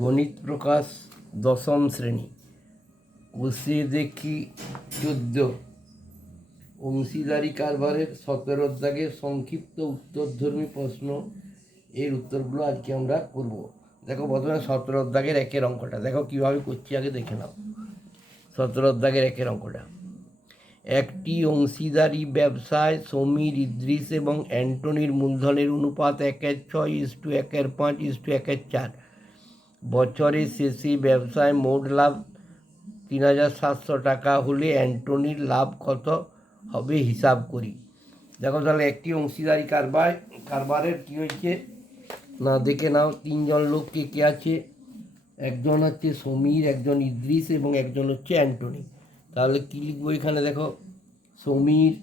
গণিত প্রকাশ দশম শ্রেণী, বসিয়ে দেখি 14 অংশীদারি কারবারের 17 অধ্যায়ের সংক্ষিপ্ত উত্তরধর্মী প্রশ্ন। এর উত্তরগুলো আজকে আমরা করব। দেখো প্রথমে 17 অধ্যায়ের একের অঙ্কটা দেখো কীভাবে করছি, আগে দেখে নাও। 17 অধ্যায়ের একের অঙ্কটা, একটি অংশীদারি ব্যবসায় সমীর, ইদ্রিস এবং অ্যান্টনির মূলধনের অনুপাত 1:6:1:5:1:4। বছরের শেষে ব্যবসায় মোট লাভ 3,700 টাকা হলে অ্যান্টনির লাভ কত হবে হিসাব করি। দেখো তাহলে একটি অংশীদারি কারবারের কী হয়েছে না দেখে নাও। তিনজন লোক কে কে আছে, একজন হচ্ছে সমীর, একজন ইদ্রিস এবং একজন হচ্ছে অ্যান্টনি। তাহলে কী লিখবো এখানে দেখো, Samir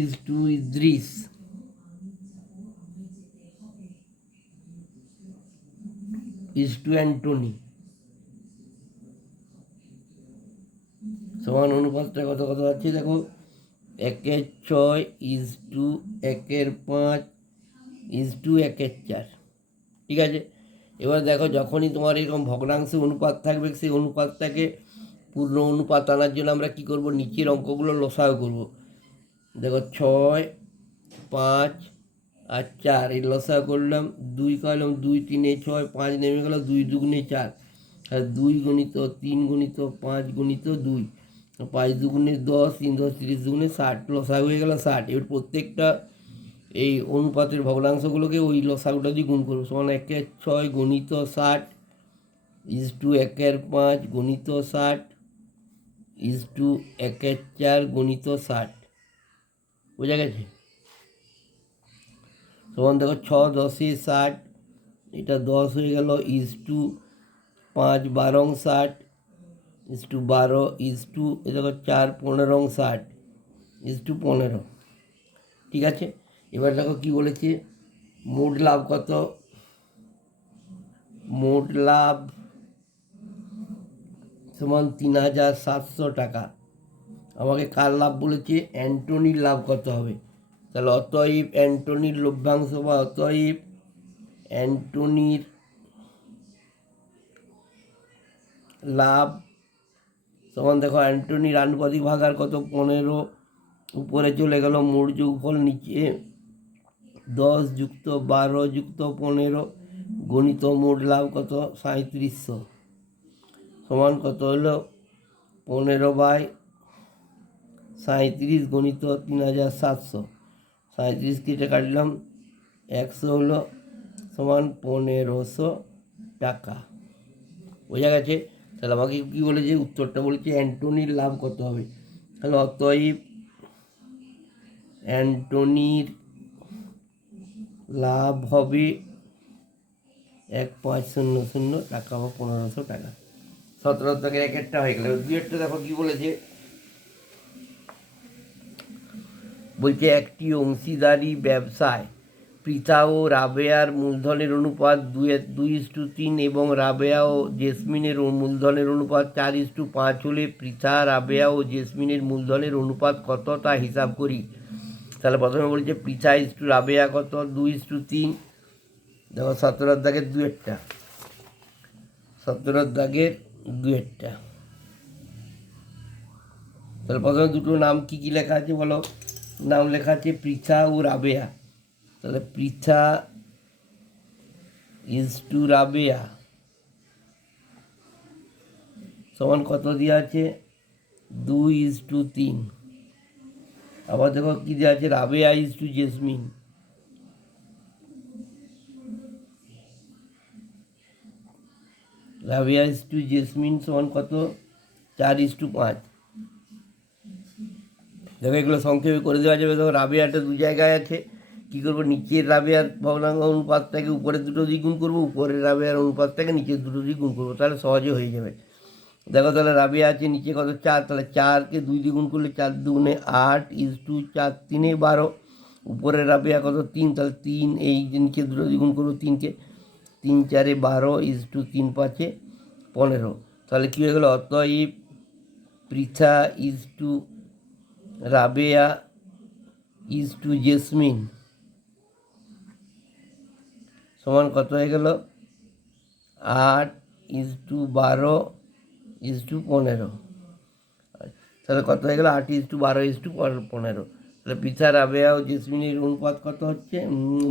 is to Idris is to Antony সমান অনুপাতটা কত কত আছে দেখো, 1:6 ইজ টু 1:5 ইজ টু 1:4। ঠিক আছে, এবার দেখো যখনই তোমার এরকম ভগ্নাংশে অনুপাত থাকবে, সেই অনুপাতটাকে পূর্ণ অনুপাত আনার জন্য আমরা কী করব, নিচের অঙ্কগুলো লসাগু করব। দেখো 6, 5 আর 4 এই লসাগু করলাম, 2 করলাম, 2 3 6, 5 নেমে গেল, 2 2 4 আর 2 গুণিত 3 গুণিত 5 গুণিত 2, 5 2 10, 3 10 30 2 60, লসাগু হয়ে গেল 60। এবার প্রত্যেকটা এই অনুপাতের ভগ্নাংশগুলোকে ওই লসাগুটা দিয়ে গুণ করবো। সমান 1:6 গুণিত 60 ইজ টু 1:5 গুণিত 60 ইজ টু 1:4 গুণিত 60। বোঝা গেছে? সমান দেখো 6 10 60, এটা 10 হয়ে গেল, is to 5 12 60 is to 12 is to দেখো 4 15 60 ইজ টু 15। ঠিক আছে, এবার দেখো কি বলেছে, মোট লাভ কত, মোট লাভ সমান 3,700 টাকা। আমাকে কার লাভ বলেছে, অ্যান্টনির লাভ কত হবে। তাহলে অতএব অ্যান্টনির লভ্যাংশ বা অতএব অ্যান্টনির লাভ সমান দেখো, অ্যান্টনির আনুপাতিক ভাগার কত 15, উপরে চলে গেল মোট যোগফল, নিচে 10 যুক্ত 12 যুক্ত 15 গণিত মোট লাভ কত 3700 সমান কত হলো 15/37 গণিত 3,700। 37 কেটে কাটলাম, 100 হলো সমান 1,500 টাকা। বোঝা গেছে? তাহলে আমাকে কী বলেছে, উত্তরটা বলেছে অ্যান্টনির লাভ কত হবে। তাহলে অতএব অ্যান্টনির লাভ হবে 1,500 টাকা বা 1,500 টাকা। 17 থেকে একটা হয়ে গেল। দুইটা দেখো কি বলেছে, বলছে একটি অংশীদারি ব্যবসায় পৃথা ও রাবেয়ার মূলধনের অনুপাত 2:3 এবং রাবেয়া ও জেসমিনের মূলধনের অনুপাত 4:5 হলে পৃথা, রাবেয়া ও জেসমিনের মূলধনের অনুপাত কত তা হিসাব করি। তাহলে প্রথমে বলছে পৃথা ইজ টু রাবেয়া কত, 2:3। দেখো 17 দাগের 2-1টা, 17 দাগের 2-1টা। তাহলে প্রথমে দুটো নাম কি কি লেখা আছে বলো, নাম লেখা আছে পৃথা ও রাবেয়া। তাহলে পৃথা ইজ টু রাবেয়া সমান কত দেওয়া আছে, 2:3। আবার দেখো কি দেওয়া আছে, Rabeya is to Jasmin, Rabeya is to Jasmin সমান কত, 4:5। দেখো এগুলো সংক্ষেপে করে দেওয়া যাবে। দেখো রাবেয়াটা 2 জায়গায় আছে, কী করবো, নিচের রাবেয়ার ভগ্নাঙ্গ অনুপাতটাকে উপরের দুটো দিয়ে গুণ করবো, উপরের রাবেয়ার অনুপাতটাকে নিচের দুটো দিয়ে গুণ করবো, তাহলে সহজে হয়ে যাবে। দেখো তাহলে রাবেয়া আছে নিচে কত 4, তাহলে 4কে 2 দিয়ে গুণ করলে 4 2 8 ইজ টু 4 3 12। উপরের রাবেয়া কত 3, তাহলে 3 এই নিচে দুটো দিয়ে গুণ করবো 3কে, 3 4 12 ইজ টু 3 5 15। তাহলে কী হয়ে গেলো, অতএব Pritha is to Rabeya is to Jasmin সমান কত হয়ে গেল 8 ইজ টু 12 ইজ টু 15। তাহলে কত হয়ে গেল 8 ইজ টু 12 ইজ টু 15। তাহলে পিতা রাবেয়া ও জেসমিনের অনুপাত কত হচ্ছে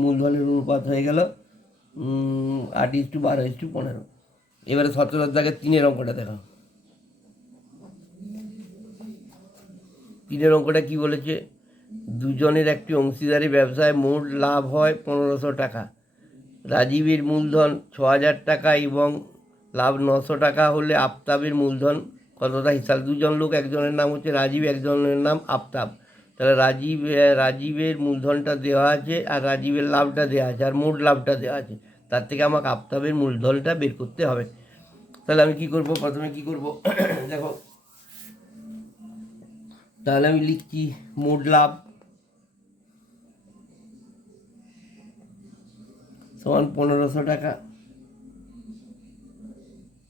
মূলধনের অনুপাত হয়ে গেল 8 ইজ টু 12 ইজ টু 15। এবারে 17 দাগের 3-এর অঙ্কটা দেখো। 3-এর অঙ্কটা কী বলেছে, দুজনের একটি অংশীদারি ব্যবসায় মোট লাভ হয় 1500 টাকা। রাজীবের মূলধন 6000 টাকা এবং লাভ 900 টাকা হলে আফতাবের মূলধন কতটা হিসাব। দুজন লোক, একজনের নাম হচ্ছে রাজীব, একজনের নাম আফতাব। তাহলে রাজীবের মূলধনটা দেওয়া আছে আর রাজীবের লাভটা দেওয়া আছে আর মোট লাভটা দেওয়া আছে, তার থেকে আমাকে আফতাবের মূলধনটা বের করতে হবে। তাহলে আমি কি করব, প্রথমে কি করব দেখো, তাহলে আমি লিখছি মোট লাভ সমান 1500 টাকা,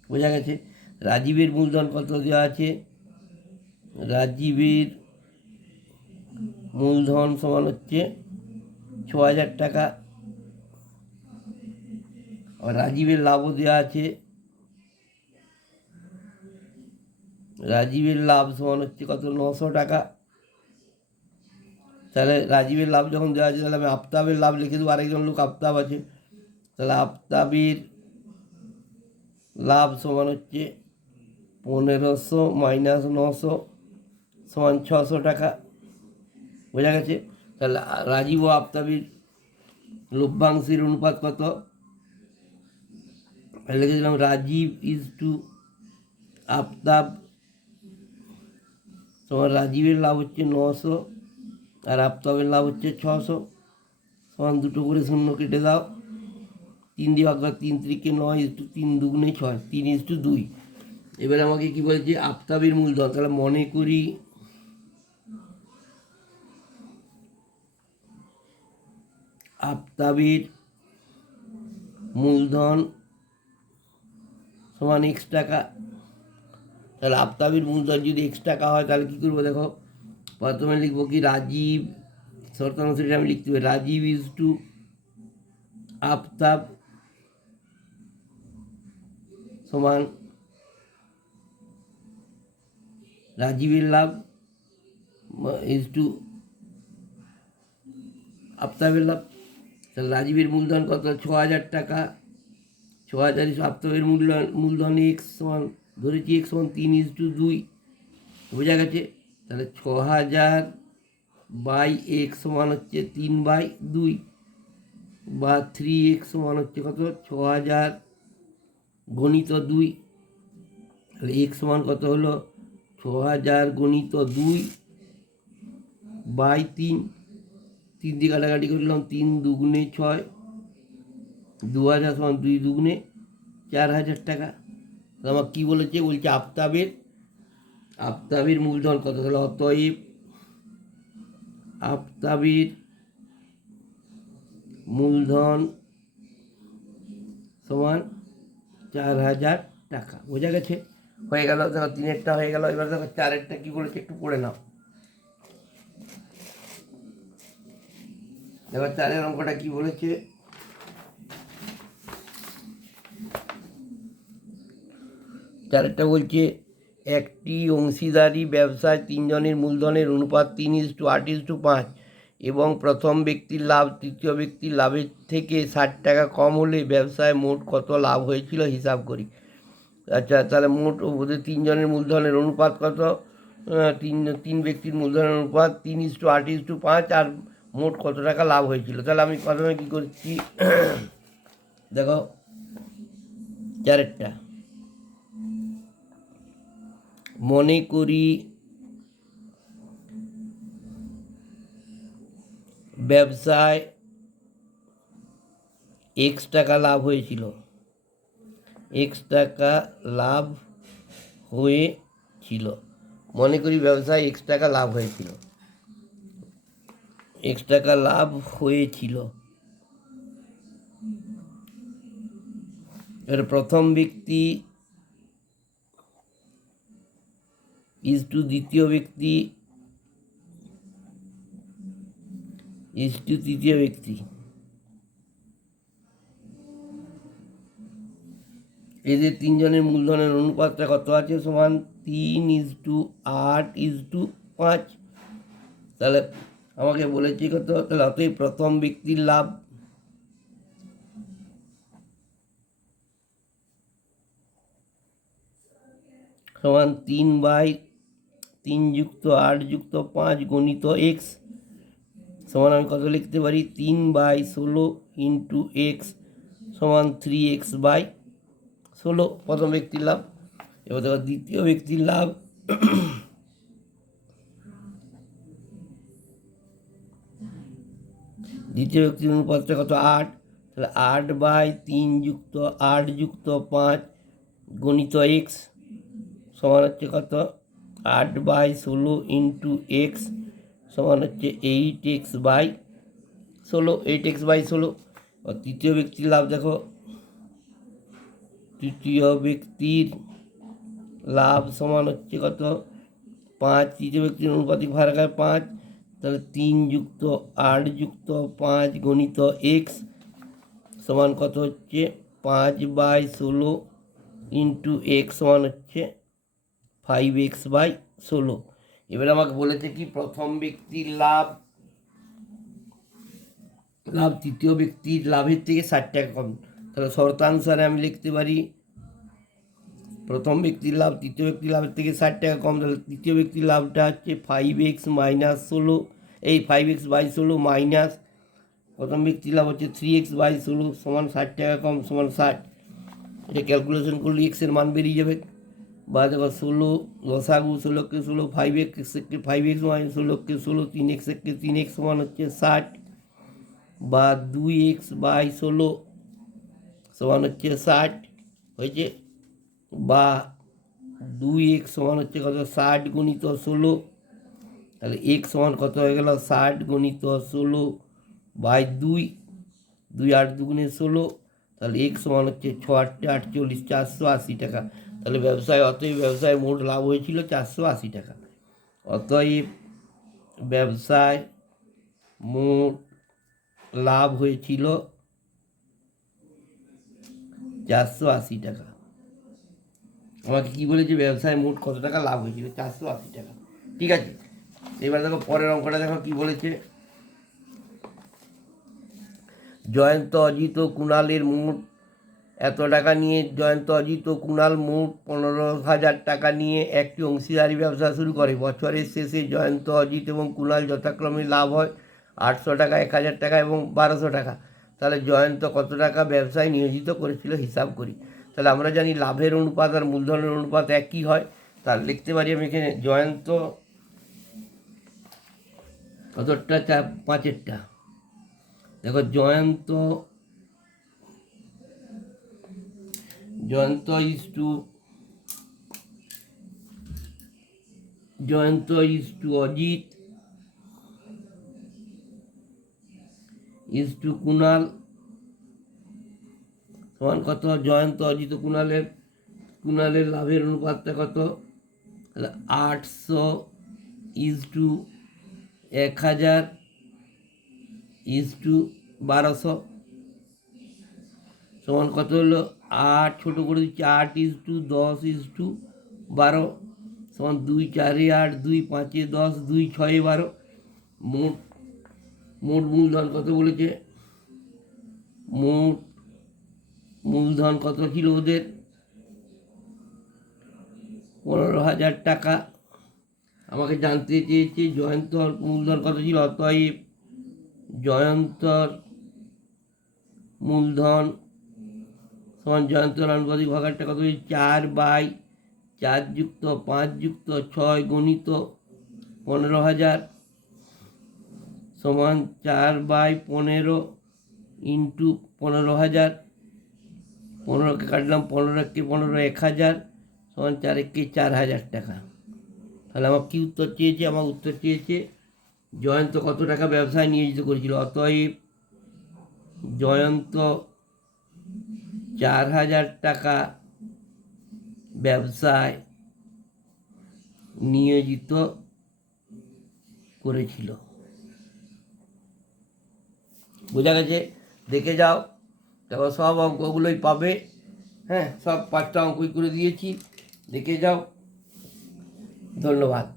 বোঝা গেছে। রাজীবের মূলধন কত দেওয়া আছে, রাজীবের মূলধন সমান হচ্ছে 6000 টাকা। আর রাজীবের লাভও দেওয়া আছে, রাজীবের লাভ সমান হচ্ছে কত 900 টাকা। তাহলে রাজীবের লাভ যখন দেওয়া আছে তাহলে আমি আফতাবের লাভ লিখে দেবো, আরেকজন লোক আফতাব আছে, তাহলে আফতাবের লাভ সমান হচ্ছে 1500 মাইনাস 900 সমান 600 টাকা, বোঝা গেছে। তাহলে রাজীব ও আফতাবের লভ্যাংশের অনুপাত কত, লিখে দিলাম রাজীব ইজ টু আফতাব সমান রাজীবের লাভ হচ্ছে 900 আর আফতাবের লাভ হচ্ছে 600 সমান 2 করে 0 কেটে দাও, 3 দিয়ে ভাগ দাও, 3 3 9 ইজ টু 3 2 6, 3 ইজ টু 2। এবার আমাকে কী বলেছে আফতাবের মূলধন, তাহলে মনে করি আফতাবের মূলধন সমান x টাকা। তাহলে আফতাবের মূলধন যদি x টাকা হয় তাহলে কী করবো দেখো, প্রথমে লিখবো কি রাজীব, শর্তানুসারে আমি লিখতে হবে রাজীব ইজ টু আফতাব সমান রাজীবের লাভ ইজ টু আফতাবের লাভ। তাহলে রাজীবের মূলধন কত 6000 টাকা, 6000 আফতাবের মূলধন এক্স সমান ধরেছি এক্স সমান 3 ইজ টু 2, বোঝা গেছে। তাহলে 6000 বাই এক্স সমান হচ্ছে 3/2 বা 3x সমান হচ্ছে কত 6000 গণিত 2। তাহলে এক্স সমান কত হলো 6000 গণিত 2/3, 3 দিয়ে কাটাকাটি করলাম, 3 2 6, 2000 সমান 2 2 4000 টাকা। আমার কী বলেছে, বলছে আফতাবের মূলধন কত, তাহলে অতএব আফতাবের মূলধন সমান 4000 টাকা, বোঝা গেছে। হয়ে গেল, দেখো 3-এরটা হয়ে গেল। এবার দেখো 4-এরটা কী বলেছে একটু পড়ে নাও। দেখো 4-এর অঙ্কটা কী বলেছে, 4-এরটা বলছে একটি অংশীদারি ব্যবসায় 3 জনের মূলধনের অনুপাত 3:8:5 এবং প্রথম ব্যক্তির লাভ তৃতীয় ব্যক্তির লাভের থেকে 60 টাকা কম হলে ব্যবসায় মোট কত লাভ হয়েছিল হিসাব করি। আচ্ছা, তাহলে মোট ওদের 3 জনের মূলধনের অনুপাত কত, তিন ব্যক্তির মূলধনের অনুপাত 3:8:5 আর মোট কত টাকা লাভ হয়েছিল। তাহলে আমি প্রথমে কী করছি দেখো 4-এরটা, মনে করি ব্যবসায় x টাকা লাভ হয়েছিল, x টাকা লাভ হয়েছিল, মনে করি ব্যবসায় x টাকা লাভ হয়েছিল, x টাকা লাভ হয়েছিল। এবার প্রথম ব্যক্তি ইজ টু দ্বিতীয় ব্যক্তি ইজ টু তৃতীয় ব্যক্তি। এদের তিনজনের মূলধনের অনুপাতটা কত আছে? সমান 3:8:5। তাহলে আমাকে বলেছি কত? তাহলে অতএব প্রথম ব্যক্তির লাভ সমান 3/3 যুক্ত 8 যুক্ত 5 গণিত এক্স সমান আমি কত লিখতে পারি? 3/16 ইন্টু এক্স সমান 3x/16 প্রথম ব্যক্তির লাভ। এবার দেখো দ্বিতীয় ব্যক্তির লাভ। দ্বিতীয় ব্যক্তির অনুপাতটা কত? 8। তাহলে 8/3 যুক্ত 8 যুক্ত 5 গণিত এক্স সমান হচ্ছে কত? 8/16 ইন্টু এক্স সমান হচ্ছে 8x/16। 8x/16। তৃতীয় ব্যক্তির লাভ দেখো, তৃতীয় ব্যক্তির লাভ সমান হচ্ছে কত? 5। তৃতীয় ব্যক্তির অনুপাতিক ভাগাকার 5। তাহলে 3 যুক্ত 8 যুক্ত 5 গণিত এক্স সমান কত হচ্ছে? 5/16 ইন্টু এক্স সমান হচ্ছে 5x/16। এবার আমাকে বলেছে কি প্রথম ব্যক্তির লাভ তৃতীয় ব্যক্তির লাভের থেকে 60 টাকা কম। তাহলে শর্তানুসারে আমি লিখতে পারি প্রথম ব্যক্তির লাভ তৃতীয় ব্যক্তির লাভের থেকে 60 টাকা কম। তাহলে তৃতীয় ব্যক্তির লাভটা হচ্ছে 5x-16, এই 5x/16 মাইনাস প্রথম ব্যক্তির লাভ হচ্ছে 3x/16 সমান 60 টাকা কম সমান 60। এটা ক্যালকুলেশন করলে এক্সের মান বেরিয়ে যাবে। বা দেখো 16 লসাগু 16কে 16 5x থেকে 5x - 16কে 16 3x থেকে 3x সমান হচ্ছে 60। বা 2x/16 সমান হচ্ছে 60 হয়েছে। বা 2x সমান হচ্ছে কত? 60 গুণিত 16। তাহলে x সমান কত হয়ে গেল? 60 গুণিত 16/2। 2 8 দুগুণে 16। তাহলে x সমান হচ্ছে 6×8 = 48, 480 টাকা। তাহলে অতএব ব্যবসায় মোট লাভ হয়েছিল 480 টাকা। অতএব ব্যবসায় মোট লাভ হয়েছিল 480 টাকা। আমাকে কি বলেছে? ব্যবসায় মোট কত টাকা লাভ হয়েছিল? 480 টাকা। ঠিক আছে, এবার দেখো পরের অঙ্কটা দেখো কি বলেছে। জয়ন্ত অজিত ও কুণালের মোট এত টাকা নিয়ে জয়ন্ত অজিত ও কুণাল মোট 15,000 টাকা নিয়ে একটি অংশীদারি ব্যবসা শুরু করে। বছরের শেষে জয়ন্ত অজিত এবং কুণাল যথাক্রমে লাভ হয় 800 টাকা, 1,000 টাকা এবং 1200 টাকা। তাহলে জয়ন্ত কত টাকা ব্যবসায় নিয়োজিত করেছিল হিসাব করি। তাহলে আমরা জানি লাভের অনুপাত আর মূলধনের অনুপাত একই হয়। তাহলে লিখতে পারি আমি এখানে জয়ন্ত কতটা? 5-এরটা। দেখো Jayanta is to Ajit is to Kunal সমান কত? জয়ন্ত অজিত কুণালের লাভের অনুপাতটা কত? তাহলে 800:1000:1200 সমান কত হলো? 8 ছোট করে দিচ্ছি, 8:10:12 সমান 2 4 8, 2 5 10, 2 6 12। মোট মূলধন কত বলেছে? মোট মূলধন কত ছিল ওদের? 15,000 টাকা। আমাকে জানতে চেয়েছে জয়ন্তর মূলধন কত ছিল। অতএব জয়ন্তর মূলধন সমান জয়ন্তর আনুপাতিক ভাগারটা কত? 4/4 যুক্ত 5 যুক্ত 6 গণিত 15,000 সমান 4/15 ইন্টু 15,000। 15কে কাটলাম, 15 15 1,000 সমান 4 4,000 টাকা। তাহলে আমার কি উত্তর চেয়েছে? আমার উত্তর চেয়েছে জয়ন্ত কত টাকা ব্যবসায় নিয়োজিত করেছিল। অতএব জয়ন্ত 4,000 টাকা ব্যবসায় নিয়োজিত করেছিল। বোঝা গেছে? দেখে যাও, দেখো সব অঙ্কগুলোই পাবে। হ্যাঁ, সব 5টা অঙ্কই করে দিয়েছি, দেখে যাও। ধন্যবাদ।